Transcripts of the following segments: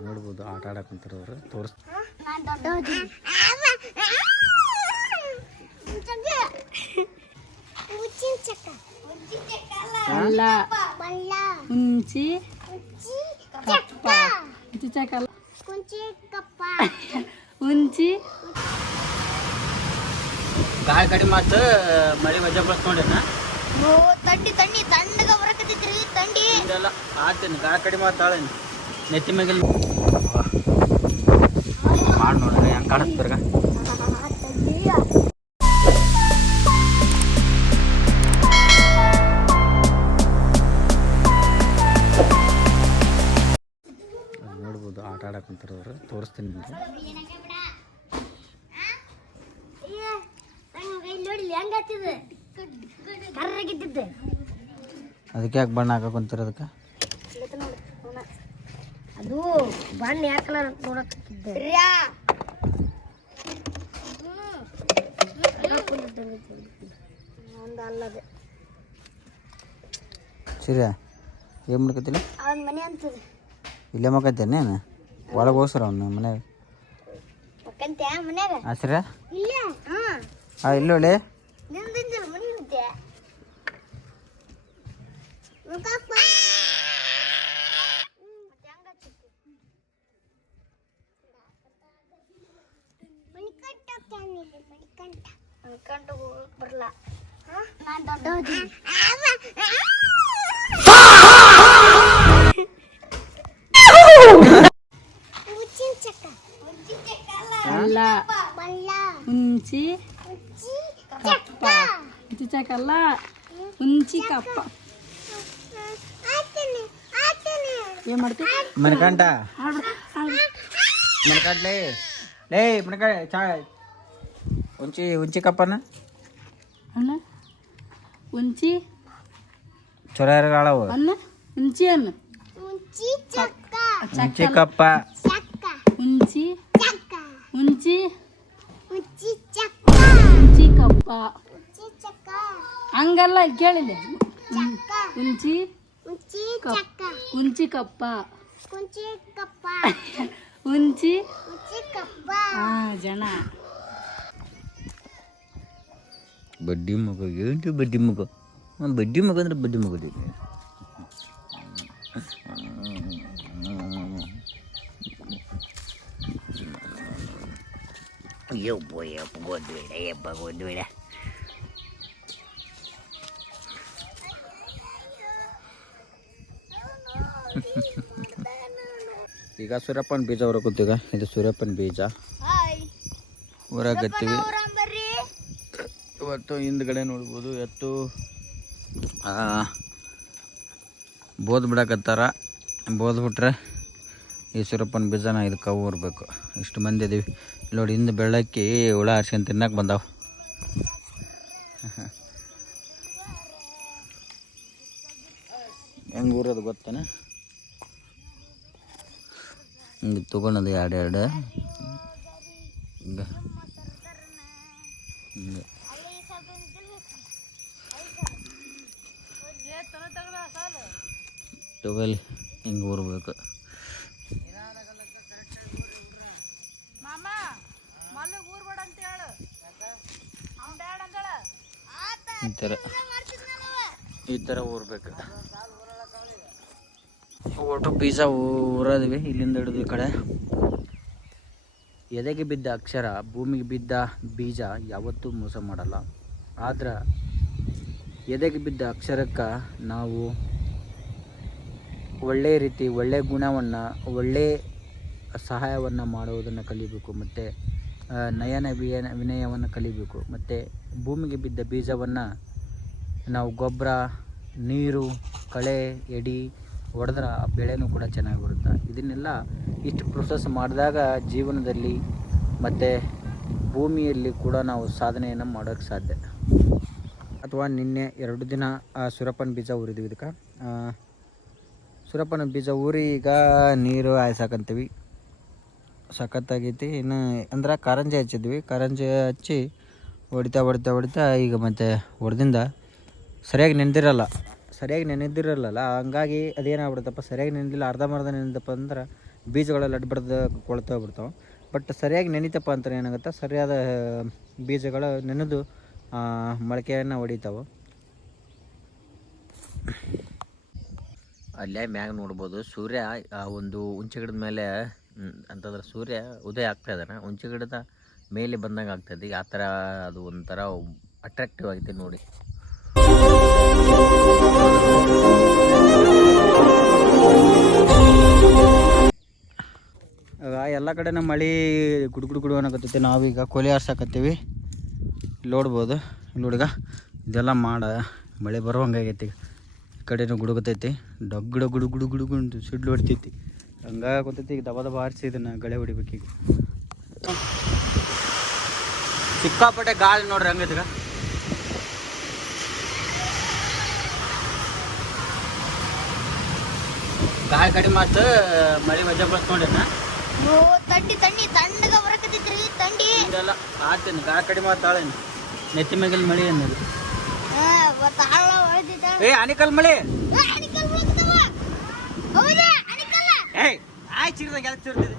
ನೋಡ್ಬೋದು ಆಟ ಆಡಕ್ಕಂತಾರ ಅವರು ತೋರಿಸ್ ಅಲ್ಲ ಹುಂಚಿ ಕಪ್ಪ ಹುಂಚಿ ಗಾಳಿ ಕಡಿಮೆ ಮಾತು ಮಳೆ ವಜಾ ಬಸ್ ನೋಡಿನ ತಂಡಿ ತಂಡಿ ತಣ್ಣಗ ಬರಕತ್ತಿದ್ರಿ ತಂಡಿ ಇದೆಲ್ಲ ಆತೇನು ಗಾಳಿ ಕಡಿಮೆ ಮಾತಾಳೇನು ನೆತ್ತಿ ಮ್ಯಾಗೆಲ್ಲ ಮಾಡಿ ನೋಡ್ರಿ ಹೆಂಗೆ ಕಾಣಿಸ್ತು ಬರ್ಗ ನೋಡ್ಬೋದು ಆಟ ಆಡಕ್ಕಂತಾರ ಅವರು ತೋರಿಸ್ತೀನಿ ನಿಮಗೆ ಅದಕ್ಕೆ ಯಾಕೆ ಬಣ್ಣ ಹಾಕಂತೀರ ಅದಕ್ಕೆ ಅದು ಬಣ್ಣ ಯಾಕಲ್ಲ ನೋಡಕ್ಕಿದ್ದೆ ಒಂದು ಅಲ್ಲದೆ ಸರಿ ಏನು ಮಾಡ್ಕತ್ತಿಲ್ಲ ಅವನ ಮನೆ ಅಂತದೆ ಇಲ್ಲೇ ಮಕ್ಕತ್ತೇನೇನು ಒಳಗೆ ಹೋಗ್ಸರ ಅವ್ನು ಮನೆಯಾಗ ಮಕ್ಕಂತೆ ಮನ್ಯಾಗ ಹಸ್ರ ಇಲ್ಲ ಇಲ್ಲೊಳ್ಳೆ ನಿಂದಿಲ್ಲ ಮನೆ ಇರುತ್ತೆ ಮಣಿಕಂಠ ಹೋಗಕ್ ಬರಲ್ಲ ನಾನು ದೊಡ್ಡವದಿ ಅಲ್ಲ ಹುಂಚಿ ಕಪ್ಪ ಹುಂಚಿ ಚಕಲ್ಲ ಹುಂಚಿ ಕಪ್ಪ ಏನ್ ಮಾಡ್ತೀವಿ ಮಣಿಕಂಠ ಮಣಿಕಂಠ ಲೇ ಮಣಿಕಂಠ ಚಾ ಉಂಚಿ ಕಪ್ಪನ ಅಣ್ಣ ಹುಂಚಿ ಚೊರ ಯಾರು ಅನ್ನ ಹುಂಚಿ ಅನ್ನ ಉಂಚಿ ಕಪ್ಪ ಹುಂಚಿ ಹುಂಚಿ ಹುಂಚಿ ಕಪ್ಪ ಹಂಗಲ್ಲ ಕೇಳಿಲ್ಲ ಹುಂಚಿ ಹುಂಚಿ ಕಪ್ಪ ಹುಂಚಿ ಜನ ಬಡ್ಡಿ ಮಗ ಏನು ಬಡ್ಡಿ ಮಗ ಬಡ್ಡಿ ಮಗ ಅಂದ್ರೆ ಬಡ್ಡಿ ಮಗದಿದೆ ಯಪ್ಪ ಗೊದ್ಬೇಡ ಈಗ ಸೂರ್ಯಪ್ಪನ ಬೀಜ ಹೊರಕುತ್ತೀಗ ಇದು ಸೂರ್ಯಪ್ಪನ ಬೀಜ ಹೊರಗತ್ತೀವಿ ಇವತ್ತು ಹಿಂದ್ಗಡೆ ನೋಡ್ಬೋದು ಎತ್ತು ಬೋದ್ ಬಿಡಕತ್ತಾರ ಬೋದ್ಬಿಟ್ರೆ ಈ ಸೂರ್ಯಪ್ಪನ ಬೀಜನ ಇದಕ್ಕೆ ಊರ್ಬೇಕು ಇಷ್ಟು ಮಂದಿ ಇದೀವಿ ನೋಡಿ ಹಿಂದೆ ಬೆಳ್ಳಕ್ಕಿ ಹುಳ ಹರ್ಸ್ಕೊಂಡು ತಿನ್ನಕ್ಕೆ ಬಂದಾವ ಹೆಂಗೆ ಊರೋದು ಗೊತ್ತೇನೆ ಹಿಂಗೆ ತೊಗೊಳೋದು ಎರಡು ಹಿಂಗೆ ಹಿಂಗೆ ತೊಗೊಲಿ ಹಿಂಗೆ ಊರ್ಬೇಕು ಈ ಥರ ಊರ್ಬೇಕು ಒಟ್ಟು ಬೀಜ ಊರದ್ವಿ ಇಲ್ಲಿಂದ ಹಿಡಿದು ಈ ಕಡೆ ಎದೆಗೆ ಬಿದ್ದ ಅಕ್ಷರ ಭೂಮಿಗೆ ಬಿದ್ದ ಬೀಜ ಯಾವತ್ತೂ ಮೋಸ ಮಾಡಲ್ಲ ಆದ್ರೆ ಎದೆಗೆ ಬಿದ್ದ ಅಕ್ಷರಕ್ಕೆ ನಾವು ಒಳ್ಳೆಯ ರೀತಿ ಒಳ್ಳೆಯ ಗುಣವನ್ನು ಒಳ್ಳೆಯ ಸಹಾಯವನ್ನು ಮಾಡುವುದನ್ನು ಕಲಿಬೇಕು ಮತ್ತು ನಯನ ವಿನಯವನ್ನು ಕಲಿಬೇಕು ಮತ್ತು ಭೂಮಿಗೆ ಬಿದ್ದ ಬೀಜವನ್ನು ನಾವು ಗೊಬ್ಬರ ನೀರು ಕಳೆ ಎಡಿ ಹೊಡೆದ್ರೆ ಆ ಬೆಳೆನೂ ಕೂಡ ಚೆನ್ನಾಗಿ ಬರುತ್ತೆ ಇದನ್ನೆಲ್ಲ ಇಷ್ಟು ಪ್ರೊಸೆಸ್ ಮಾಡಿದಾಗ ಜೀವನದಲ್ಲಿ ಮತ್ತು ಭೂಮಿಯಲ್ಲಿ ಕೂಡ ನಾವು ಸಾಧನೆಯನ್ನು ಮಾಡೋಕ್ಕೆ ಸಾಧ್ಯ ಅಥವಾ ನಿನ್ನೆ 2 ದಿನ ಸೂರ್ಯಪ್ಪನ ಬೀಜ ಊರಿದ್ವಿ ಇದಕ್ಕೆ ಸೂರ್ಯಪ್ಪನ ಬೀಜ ಊರಿ ಈಗ ನೀರು ಹಾಯ್ಸಾಕಂತೀವಿ ಸಖತ್ತಾಗೈತಿ ಇನ್ನು ಅಂದ್ರೆ ಕಾರಂಜಿ ಹಚ್ಚಿದ್ವಿ ಕಾರಂಜಿ ಹಚ್ಚಿ ಹೊಡಿತಾ ಈಗ ಮತ್ತೆ ಹೊಡೆದಿಂದ ಸರಿಯಾಗಿ ನೆಂದಿರಲ್ಲ ಸರಿಯಾಗಿ ನೆನೆದಿರಲ್ಲ, ಹಂಗಾಗಿ ಅದೇನಾಗ್ಬಿಡುತ್ತಪ್ಪ, ಸರಿಯಾಗಿ ನೆನೆದಿಲ್ಲ, ಅರ್ಧಂಬರ್ಧ ನೆನೆದಪ್ಪ ಅಂದ್ರೆ ಬೀಜಗಳೆಲ್ಲ ಅಡ್ಬಡ್ದು ಕೊಳ್ತೋಗ್ಬಿಡ್ತಾವೆ. ಬಟ್ ಸರಿಯಾಗಿ ನೆನಿತಪ್ಪ ಅಂತಾರೆ ಏನಾಗುತ್ತೆ, ಸರಿಯಾದ ಬೀಜಗಳು ನೆನೆದು ಮೊಳಕೆಯನ್ನು ಹೊಡಿತಾವೆ. ಅಲ್ಲೇ ಮ್ಯಾಗ ನೋಡ್ಬೋದು ಸೂರ್ಯ ಒಂದು ಹುಂಚೆ ಗಿಡದ ಮೇಲೆ ಅಂತಂದ್ರೆ ಸೂರ್ಯ ಉದಯ ಆಗ್ತಾ ಇದ್ದಾನೆ, ಹುಂಚೆ ಗಿಡದ ಮೇಲೆ ಬಂದಂಗೆ ಆಗ್ತದೆ. ಆ ಥರ ಅದು ಒಂಥರ ಅಟ್ರಾಕ್ಟಿವ್ ಆಗಿದೆ ನೋಡಿ. ಎಲ್ಲ ಕಡೆನೂ ಮಳೆ ಗುಡು ಅನ್ನಕತ್ತೈತಿ. ನಾವೀಗ ಕೊಲೆ ಹಾರ್ಸಕತ್ತೀವಿ, ನೋಡ್ಬೋದು. ನೋಡಿಗ ಇದೆಲ್ಲ ಮಳೆ ಬರುವಂಗಾಗೈತಿ. ಈ ಕಡೆನೂ ಗುಡುಗತೈತಿ, ಡಗ್ಗಡ ಗುಡು ಸಿಡ್ಲು ಹೊಡ್ತೈತಿ. ಹಂಗಾಗಿ ಗೊತ್ತೈತಿ. ಈಗ ದಬ ಹಾರಿಸಿ ಇದನ್ನು ಗಳೆ ಹೊಡಿಬೇಕೀಗ. ಸಿಕ್ಕಾಪಟ್ಟೆ ಗಾಳಿ ನೋಡ್ರಿ ಹಂಗೈತಿಗ. ಗಾಳಿ ಕಡಿಮೆ ಮಾತು ಮಳೆ ಮಜಾ ಬಸ್ ನೋಡಿ. ತಂಡಿ ತಣ್ಣಗ ಬರಕತ್ತೈತ್ರಿ ತಂಡಿ. ಇದೆಲ್ಲ ಆತೇನು ಗಾಳಿ ಕಡಿಮೆ ಮಾತಾಳೇನು ನೆತ್ತಿ ಮ್ಯಾಗಲ್ ಮಳೆ ಅನ್ನೋದು. ಆನಿಕಲ್ ಮಳೆ ಆಯ್ ಚಿರದಾಗ ಎಲ್ಲ ಚಿರ್ತಿದೆ.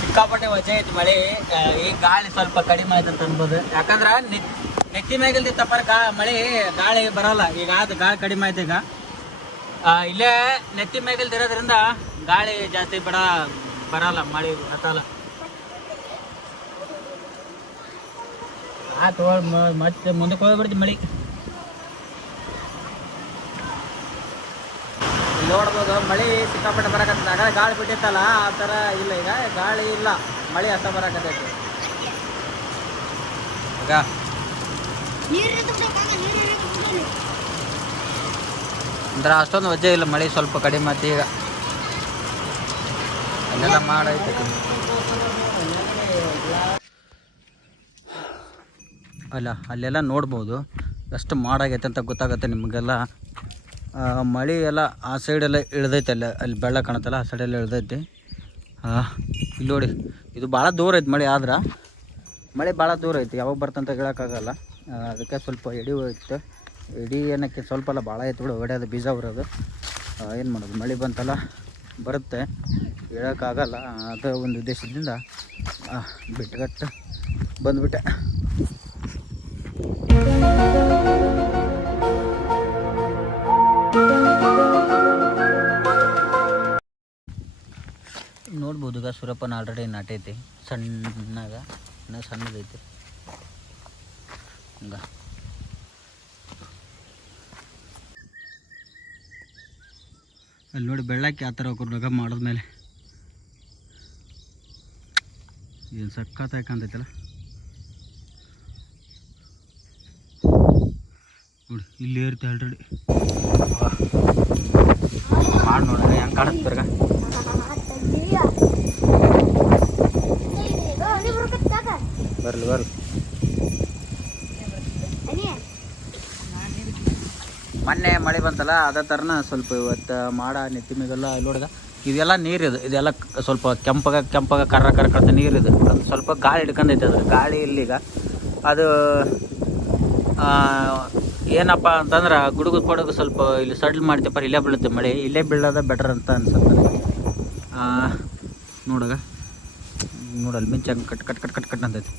ಸಿಕ್ಕಾಪಟ್ಟೆ ವಜೆ ಐತಿ ಮಳೆ. ಈ ಗಾಳಿ ಸ್ವಲ್ಪ ಕಡಿಮೆ ಆಯ್ತು ಅಂತ ಅನ್ಬೋದು, ಯಾಕಂದ್ರೆ ನೆತ್ತಿ ಮ್ಯಾಗಿಲ್ದಿತ್ತಪ್ಪ ಮಳೆ ಗಾಳಿ ಬರಲ್ಲ. ಈಗ ಅದು ಗಾಳಿ ಕಡಿಮೆ ಆಯ್ತು. ಈಗ ಇಲ್ಲೇ ನೆತ್ತಿ ಮ್ಯಾಗಿಲ್ದಿರೋದ್ರಿಂದ ಗಾಳಿ ಜಾಸ್ತಿ ಬರಲ್ಲ, ಮಳೆ ಹತ್ತಲ್ಲ. ಆಯ್ತು ಮತ್ತೆ ಮುಂದಕ್ಕೆ ಹೋಗ್ಬಿಡ್ತೀವಿ ಮಳೆ. ನೋಡ್ಬೋದು ಮಳೆ ಸಿಕ್ಕಾಪಟ್ಟೆ ಬರಕತ್ತ. ಆಗ ಗಾಳಿ ಬಿಟ್ಟಿತ್ತಲ್ಲ ಆ ಥರ ಇಲ್ಲ, ಈಗ ಗಾಳಿ ಇಲ್ಲ, ಮಳೆ ಹತ್ತ ಬರಕತ್ತೈತಿ. ಈಗ ಅಂದ್ರೆ ಅಷ್ಟೊಂದು ವಜ್ಜೆ ಇಲ್ಲ, ಮಳೆ ಸ್ವಲ್ಪ ಕಡಿಮೆ ಆಯ್ತು. ಈಗ ಅಲ್ಲೆಲ್ಲ ಮಾಡೈತೆ, ಅಲ್ಲೆಲ್ಲ ನೋಡ್ಬೋದು ಎಷ್ಟು ಮಾಡಾಗೈತೆ ಅಂತ ಗೊತ್ತಾಗತ್ತೆ ನಿಮಗೆಲ್ಲ. ಮಳೆ ಎಲ್ಲ ಆ ಸೈಡೆಲ್ಲ ಇಳ್ದೈತೆ, ಅಲ್ಲಿ ಬೆಳ್ಳ ಕಾಣುತ್ತಲ್ಲ ಆ ಸೈಡೆಲ್ಲ ಇಳ್ದೈತಿ. ಇಲ್ಲಿ ನೋಡಿ, ಇದು ಭಾಳ ದೂರ ಐತೆ ಮಳೆ. ಆದ್ರೆ ಮಳೆ ಭಾಳ ದೂರ ಐತಿ, ಯಾವಾಗ ಬರ್ತಂತ ಹೇಳೋಕ್ಕಾಗಲ್ಲ. ಅದಕ್ಕೆ ಸ್ವಲ್ಪ ಎಡಿ ಹೋಯ್ತು. ಎಡಿ ಏನಕ್ಕೆ ಸ್ವಲ್ಪ ಅಲ್ಲ, ಭಾಳ ಐತೆ ಬಿಡು ಹೊಡೆಯೋದು, ಬೀಜ ಬರೋದು. ಏನು ಮಾಡೋದು, ಮಳೆ ಬಂತಲ್ಲ ಬರುತ್ತೆ, ಹೇಳೋಕ್ಕಾಗಲ್ಲ. ಅದು ಒಂದು ಉದ್ದೇಶದಿಂದ ಬಿಟ್ಟುಗಟ್ಟು ಬಂದುಬಿಟ್ಟೆ. ನೋಡ್ಬೋದು ಈಗ ಸೂರಪ್ಪನ ಆಲ್ರೆಡಿ ನಾಟೈತಿ, ಸಣ್ಣಗೆ ಇನ್ನೂ ಸಣ್ಣದೈತಿ. ಹಂಗ ಅಲ್ಲಿ ನೋಡಿ ಬೆಳ್ಳಕ್ಕೆ ಆ ಥರ ಹೋಗೋರ್ನಾಗ ಮಾಡಿದ್ಮೇಲೆ ಏನು ಸಕ್ಕತ್ತಾಗಿ ಕಾಣ್ತೈತಲ್ಲ ನೋಡಿ. ಇಲ್ಲಿ ಏರ್ತಿ ಆಲ್ರೆಡಿ ಮಾಡಿ ನೋಡ ಹೆಂಗೆ ಕಾಣುತ್ತೆ ಬರ್ಗ. ಬರ್ಲಿ ಮೊನ್ನೆ ಮಳೆ ಬಂತಲ್ಲ ಅದೇ ಥರನ ಸ್ವಲ್ಪ ಇವತ್ತು ಮಾಡ ನೆತ್ತಿ ಮೇಗೆಲ್ಲ ನೋಡಿದ. ಇದೆಲ್ಲ ನೀರಿದು, ಇದೆಲ್ಲ ಸ್ವಲ್ಪ ಕೆಂಪಗ ಕರ್ರ ನೀರಿದು. ಅದು ಸ್ವಲ್ಪ ಗಾಳಿ ಹಿಡ್ಕೊಂಡೈತೆ, ಅದ್ರ ಗಾಳಿ ಇಲ್ಲೀಗ. ಅದು ಏನಪ್ಪ ಅಂತಂದ್ರೆ ಗುಡುಗು ಪಡುಗು ಸ್ವಲ್ಪ ಇಲ್ಲಿ ಸಡ್ಲ್ ಮಾಡ್ತೇಪ್ಪ, ಇಲ್ಲೇ ಬೀಳುತ್ತೆ ಮಳೆ. ಇಲ್ಲೇ ಬೀಳೋದ ಬೆಟರ್ ಅಂತ ಅನ್ಸುತ್ತೆ ನೋಡಗ. ನೋಡಲ್ಲಿ ಮಿಂಚ ಕಟ್ ಅಂತೈತಿ.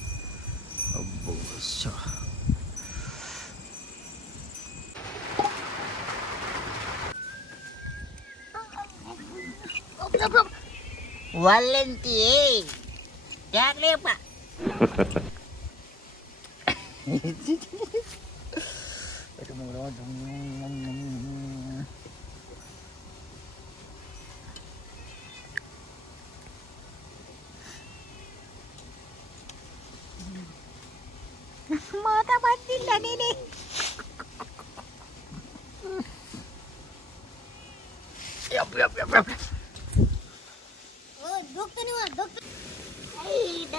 ವಾಲಂಟಿ ಯಾಕ್ಲೇಪ್ಪ ಮಾತಾ ಬಂದಿಲ್ಲ ನೀನೆ.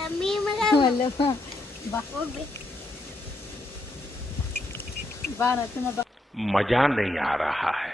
ಯಮ್ಮಿ ಮಗ ಅಲ್ಲಪ್ಪ ಬಾ ಬಾ ರಚನಾ ಬಾ मजा नहीं आ रहा है